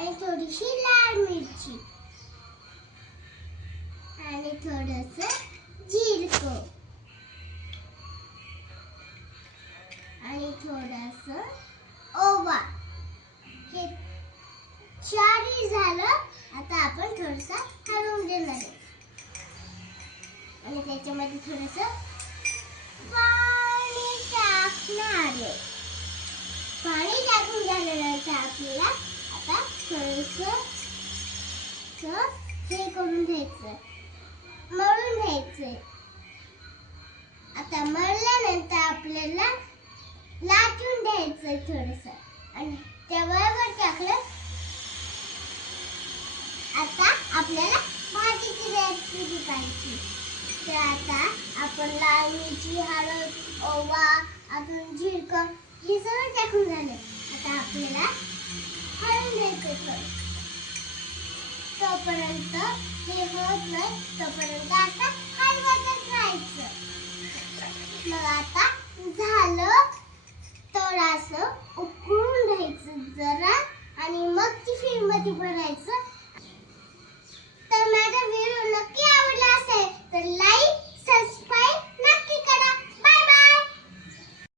आणि थोडीशी लाल मिरची आणि थोडंसं जिरं आणि थोडंसं ओवा. हे चारही झालं. आता आपण थोडंसं हलवून देणार आहे आणि त्याच्यामध्ये थोडंसं पाणी टाकणार आहे. पाणी टाकून झाल्यानंतर आपल्याला आता थोडंसं हे करून घ्यायचं, मळून घ्यायचंय. आता मळल्यानंतर आपल्याला लाटून घ्यायचंय थोडंसं आणि त्यावर टाकलं. आता आपल्याला भाजीची रेसिपी पाहिजे. तर आता आपण लाल मिरची, हळद, ओवा, अजून जिरं हे सगळं टाकून झालं. आता आपल्याला हळद घ्यायचं. तोपर्यंत हे होत नाही तोपर्यंत आता हलवतच राहायचं. मग आता झालं. तर असं उकळून घ्यायचं जरा आणि मग टिफिन मध्ये भरायचं.